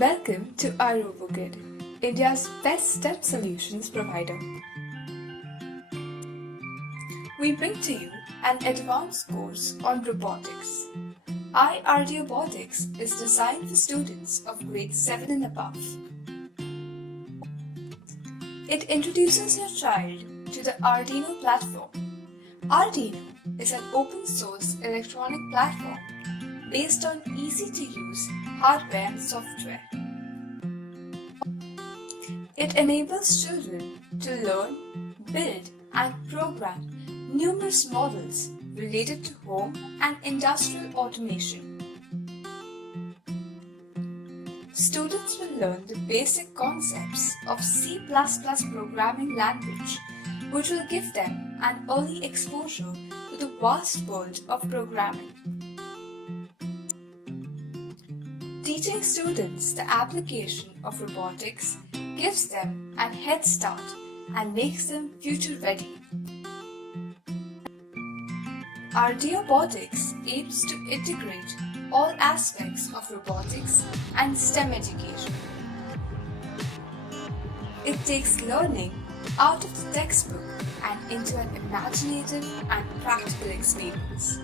Welcome to iRoboKid, India's best STEM solutions provider. We bring to you an advanced course on robotics. iRobotics is designed for students of grade 7 and above. It introduces your child to the Arduino platform. Arduino is an open source electronic platform based on easy-to-use hardware and software. It enables children to learn, build, and program numerous models related to home and industrial automation. Students will learn the basic concepts of C++ programming language, which will give them an early exposure to the vast world of programming. Teaching students the application of robotics gives them a head start and makes them future ready. Arduino aims to integrate all aspects of robotics and STEM education. It takes learning out of the textbook and into an imaginative and practical experience.